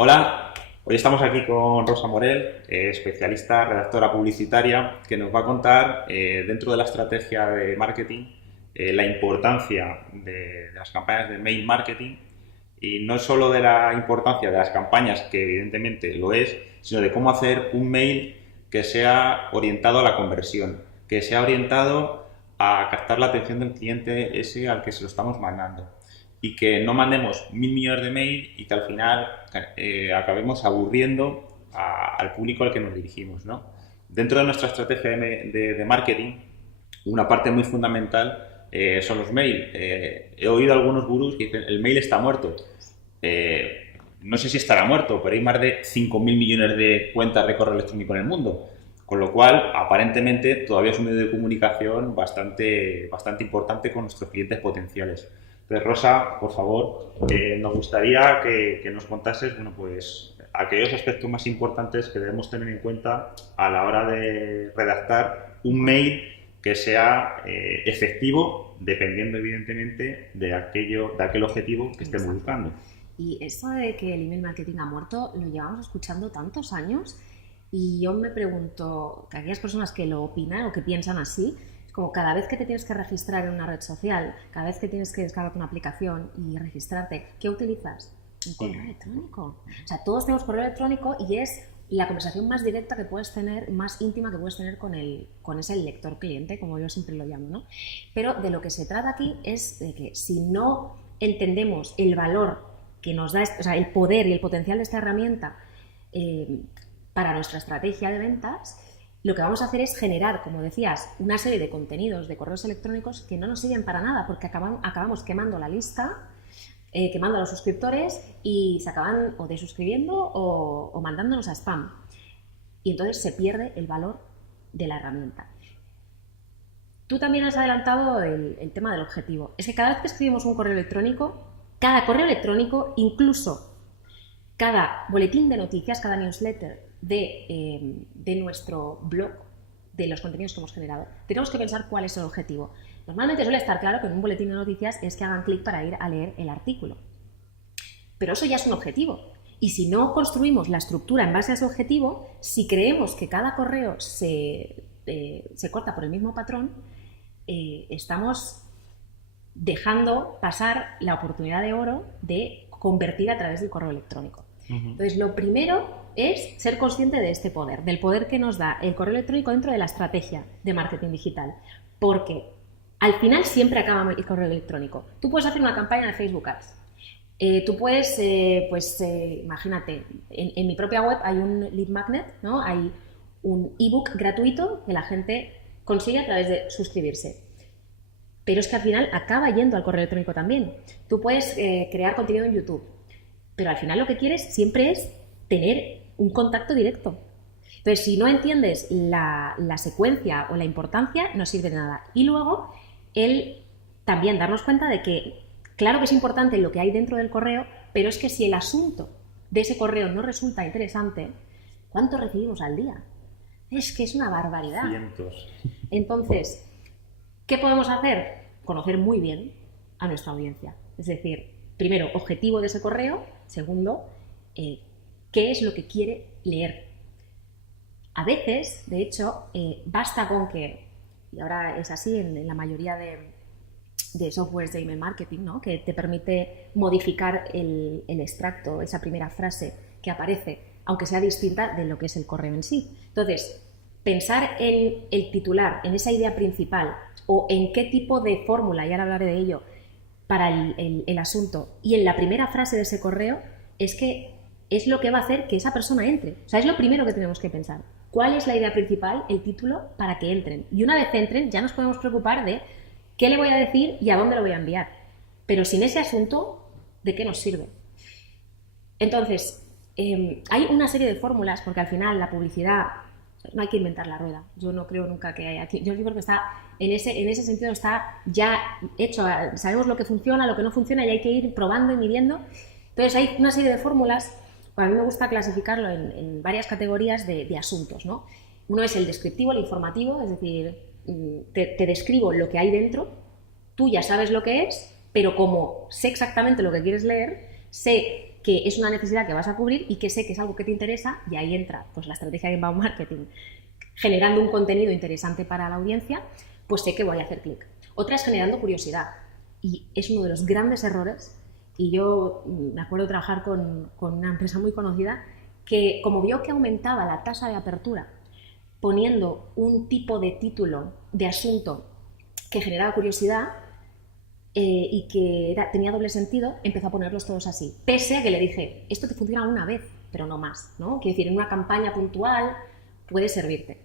Hola, hoy estamos aquí con Rosa Morel, especialista, redactora publicitaria, que nos va a contar dentro de la estrategia de marketing la importancia de las campañas de mail marketing y no solo de la importancia de las campañas, que evidentemente lo es, sino de cómo hacer un mail que sea orientado a la conversión, que sea orientado a captar la atención del cliente ese al que se lo estamos mandando y que no mandemos 1.000 millones de mail y que al final acabemos aburriendo al público al que nos dirigimos, ¿no? Dentro de nuestra estrategia de marketing, una parte muy fundamental son los mails. He oído a algunos gurús que dicen el mail está muerto. No sé si estará muerto, pero hay más de 5.000 millones de cuentas de correo electrónico en el mundo. Con lo cual, aparentemente, todavía es un medio de comunicación bastante importante con nuestros clientes potenciales. Entonces, Rosa, por favor, nos gustaría que nos contases, bueno, pues, aquellos aspectos más importantes que debemos tener en cuenta a la hora de redactar un mail que sea efectivo, dependiendo, evidentemente, de aquel objetivo que estemos buscando. Y eso de que el email marketing ha muerto lo llevamos escuchando tantos años y yo me pregunto, que aquellas personas que lo opinan o que piensan así, es como cada vez que te tienes que registrar en una red social, cada vez que tienes que descargar una aplicación y registrarte, ¿qué utilizas? Un correo electrónico. O sea, todos tenemos correo electrónico y es la conversación más directa que puedes tener, más íntima que puedes tener con ese lector cliente, como yo siempre lo llamo, ¿no? Pero de lo que se trata aquí es de que si no entendemos el valor que nos da, o sea, el poder y el potencial de esta herramienta para nuestra estrategia de ventas, lo que vamos a hacer es generar, como decías, una serie de contenidos de correos electrónicos que no nos sirven para nada porque acabamos quemando la lista, quemando a los suscriptores y se acaban o desuscribiendo o mandándonos a spam. Y entonces se pierde el valor de la herramienta. Tú también has adelantado el tema del objetivo. Es que cada vez que escribimos un correo electrónico, cada correo electrónico, incluso cada boletín de noticias, cada newsletter de nuestro blog, de los contenidos que hemos generado, tenemos que pensar cuál es el objetivo. Normalmente suele estar claro que en un boletín de noticias es que hagan clic para ir a leer el artículo. Pero eso ya es un objetivo. Y si no construimos la estructura en base a ese objetivo, si creemos que cada correo se corta por el mismo patrón, estamos dejando pasar la oportunidad de oro de convertir a través del correo electrónico. Entonces, lo primero es ser consciente de este poder, del poder que nos da el correo electrónico dentro de la estrategia de marketing digital. Porque al final siempre acaba el correo electrónico. Tú puedes hacer una campaña de Facebook Ads. Tú puedes, imagínate, en mi propia web hay un lead magnet, ¿no? Hay un ebook gratuito que la gente consigue a través de suscribirse. Pero es que al final acaba yendo al correo electrónico también. Tú puedes crear contenido en YouTube, pero al final lo que quieres siempre es tener un contacto directo. Entonces, si no entiendes la secuencia o la importancia, no sirve de nada. Y luego, también darnos cuenta de que, claro que es importante lo que hay dentro del correo, pero es que si el asunto de ese correo no resulta interesante, ¿cuánto recibimos al día? Es que es una barbaridad. Cientos. Entonces, ¿qué podemos hacer? Conocer muy bien a nuestra audiencia. Es decir, primero, objetivo de ese correo. Segundo, qué es lo que quiere leer. A veces, de hecho, basta con que, y ahora es así en la mayoría de softwares de email marketing, ¿no? Que te permite modificar el extracto, esa primera frase que aparece, aunque sea distinta de lo que es el correo en sí. Entonces, pensar en el titular, en esa idea principal, o en qué tipo de fórmula, y ahora hablaré de ello, para el asunto, y en la primera frase de ese correo, es que es lo que va a hacer que esa persona entre. O sea, es lo primero que tenemos que pensar. ¿Cuál es la idea principal, el título, para que entren? Y una vez entren, ya nos podemos preocupar de qué le voy a decir y a dónde lo voy a enviar. Pero sin ese asunto, ¿de qué nos sirve? Entonces, hay una serie de fórmulas, porque al final la publicidad no hay que inventar la rueda. Yo no creo nunca que haya. Yo creo que está en ese sentido está ya hecho. Sabemos lo que funciona, lo que no funciona y hay que ir probando y midiendo. Entonces hay una serie de fórmulas. A mí me gusta clasificarlo en varias categorías de asuntos, ¿no? Uno es el descriptivo, el informativo, es decir, te describo lo que hay dentro, tú ya sabes lo que es, pero como sé exactamente lo que quieres leer, sé que es una necesidad que vas a cubrir y que sé que es algo que te interesa, y ahí entra pues la estrategia de inbound marketing, generando un contenido interesante para la audiencia, pues sé que voy a hacer clic. Otra es generando curiosidad, y es uno de los grandes errores, y yo me acuerdo de trabajar con una empresa muy conocida que, como vio que aumentaba la tasa de apertura poniendo un tipo de título de asunto que generaba curiosidad y que tenía doble sentido, empezó a ponerlos todos así. Pese a que le dije, esto te funciona una vez, pero no más, ¿no? Quiero decir, en una campaña puntual puede servirte.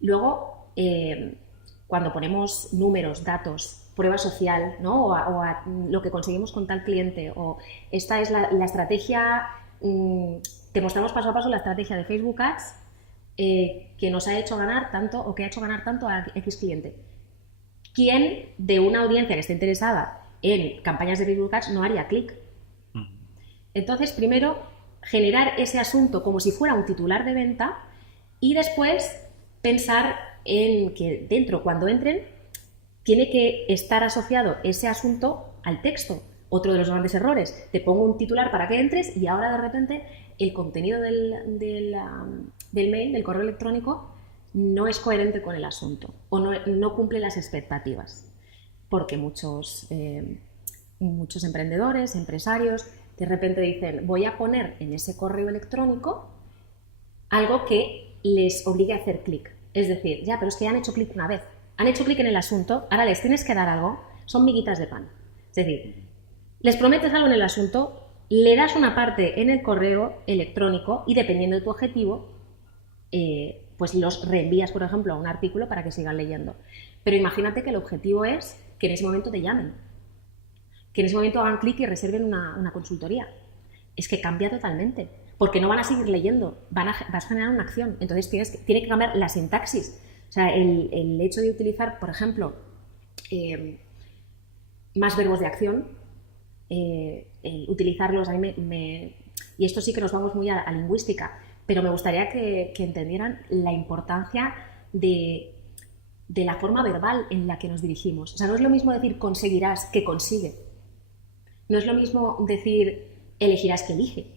Luego, cuando ponemos números, datos, prueba social, ¿no? o a lo que conseguimos con tal cliente, o esta es la estrategia, te mostramos paso a paso la estrategia de Facebook Ads que nos ha hecho ganar tanto o que ha hecho ganar tanto a X cliente. ¿Quién de una audiencia que esté interesada en campañas de Facebook Ads no haría clic? Entonces, primero, generar ese asunto como si fuera un titular de venta y después pensar en que dentro, cuando entren, tiene que estar asociado ese asunto al texto. Otro de los grandes errores, te pongo un titular para que entres y ahora de repente el contenido del mail, del correo electrónico, no es coherente con el asunto o no cumple las expectativas. Porque muchos emprendedores, empresarios, de repente dicen, voy a poner en ese correo electrónico algo que les obligue a hacer clic. Es decir, ya, pero es que han hecho clic una vez. Han hecho clic en el asunto, ahora les tienes que dar algo, son miguitas de pan. Es decir, les prometes algo en el asunto, le das una parte en el correo electrónico y dependiendo de tu objetivo, pues los reenvías, por ejemplo, a un artículo para que sigan leyendo. Pero imagínate que el objetivo es que en ese momento te llamen, que en ese momento hagan clic y reserven una consultoría. Es que cambia totalmente, porque no van a seguir leyendo, vas a generar una acción. Entonces tiene que cambiar la sintaxis. O sea, el hecho de utilizar, por ejemplo, más verbos de acción, utilizarlos, y esto sí que nos vamos muy a lingüística, pero me gustaría que entendieran la importancia de la forma verbal en la que nos dirigimos. O sea, no es lo mismo decir conseguirás que consigue. No es lo mismo decir elegirás que elige.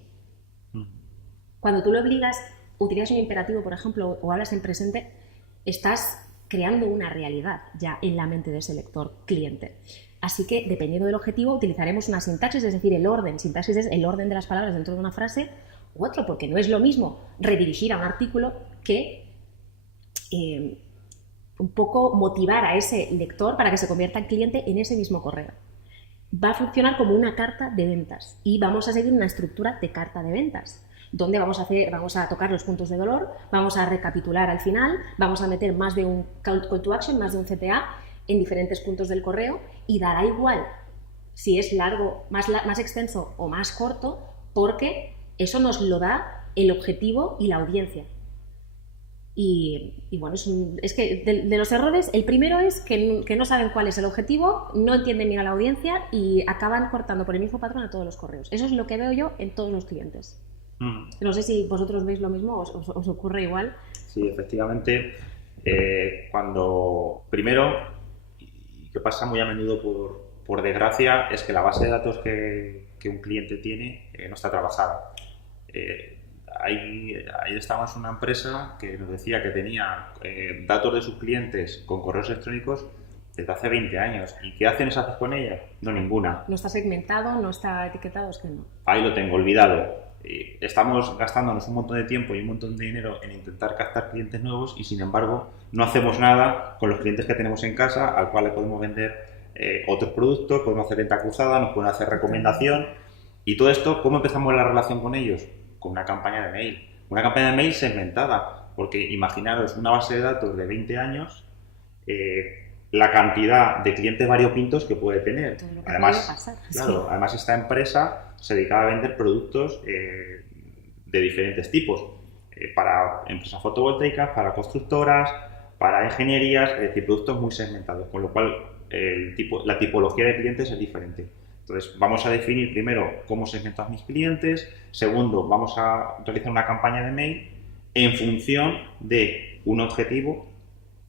Cuando tú lo obligas, utilizas un imperativo, por ejemplo, o hablas en presente, estás creando una realidad ya en la mente de ese lector cliente. Así que, dependiendo del objetivo, utilizaremos una sintaxis, es decir, el orden. Sintaxis es el orden de las palabras dentro de una frase u otro, porque no es lo mismo redirigir a un artículo que un poco motivar a ese lector para que se convierta en cliente en ese mismo correo. Va a funcionar como una carta de ventas y vamos a seguir una estructura de carta de ventas, donde vamos a tocar los puntos de dolor, vamos a recapitular al final, vamos a meter más de un call to action, más de un CTA en diferentes puntos del correo y dará igual si es largo, más extenso o más corto, porque eso nos lo da el objetivo y la audiencia. Y bueno, es que de los errores, el primero es que no saben cuál es el objetivo, no entienden bien a la audiencia y acaban cortando por el mismo patrón a todos los correos. Eso es lo que veo yo en todos los clientes. No sé si vosotros veis lo mismo o os ocurre igual. Sí, efectivamente. Primero, y que pasa muy a menudo por desgracia, es que la base de datos que un cliente tiene no está trabajada. Ahí estábamos en una empresa que nos decía que tenía datos de sus clientes con correos electrónicos desde hace 20 años. ¿Y qué hacen esas con ellas? No, ninguna. No está segmentado, no está etiquetado, es que no. Ahí lo tengo, olvidado. Estamos gastándonos un montón de tiempo y un montón de dinero en intentar captar clientes nuevos y sin embargo no hacemos nada con los clientes que tenemos en casa al cual le podemos vender otros productos, podemos hacer venta cruzada, nos pueden hacer recomendación y todo esto, ¿cómo empezamos la relación con ellos? Con una campaña de mail. Una campaña de mail segmentada, porque imaginaros una base de datos de 20 años, la cantidad de clientes variopintos que puede tener. Además, claro, además esta empresa se dedicaba a vender productos de diferentes tipos, para empresas fotovoltaicas, para constructoras, para ingenierías, es decir, productos muy segmentados, con lo cual la tipología de clientes es diferente. Entonces, vamos a definir primero cómo segmento a mis clientes. Segundo, vamos a realizar una campaña de mail en función de un objetivo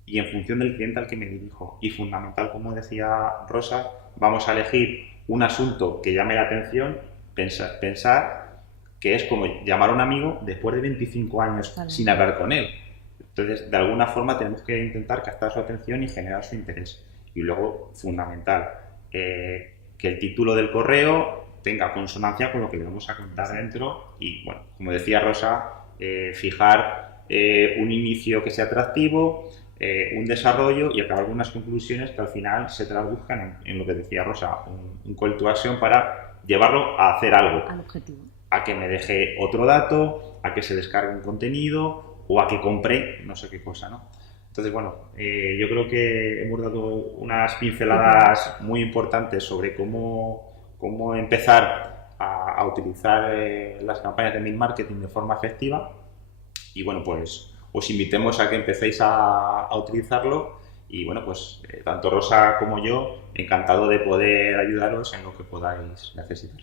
y en función del cliente al que me dirijo. Y fundamental, como decía Rosa, vamos a elegir un asunto que llame la atención pensar que es como llamar a un amigo después de 25 años Claro. sin hablar con él. Entonces, de alguna forma tenemos que intentar captar su atención y generar su interés. Y luego, fundamental, que el título del correo tenga consonancia con lo que le vamos a contar dentro y, bueno, como decía Rosa, fijar un inicio que sea atractivo, un desarrollo y acabar con unas conclusiones que al final se traduzcan en lo que decía Rosa, un call to action para llevarlo a hacer algo, Al objetivo. a que me deje otro dato, a que se descargue un contenido o a que compre no sé qué cosa, ¿no? Entonces, bueno, yo creo que hemos dado unas pinceladas muy importantes sobre cómo empezar a utilizar las campañas de mail marketing de forma efectiva y, bueno, pues os invitemos a que empecéis a utilizarlo y, bueno, pues tanto Rosa como yo, encantado de poder ayudaros en lo que podáis necesitar.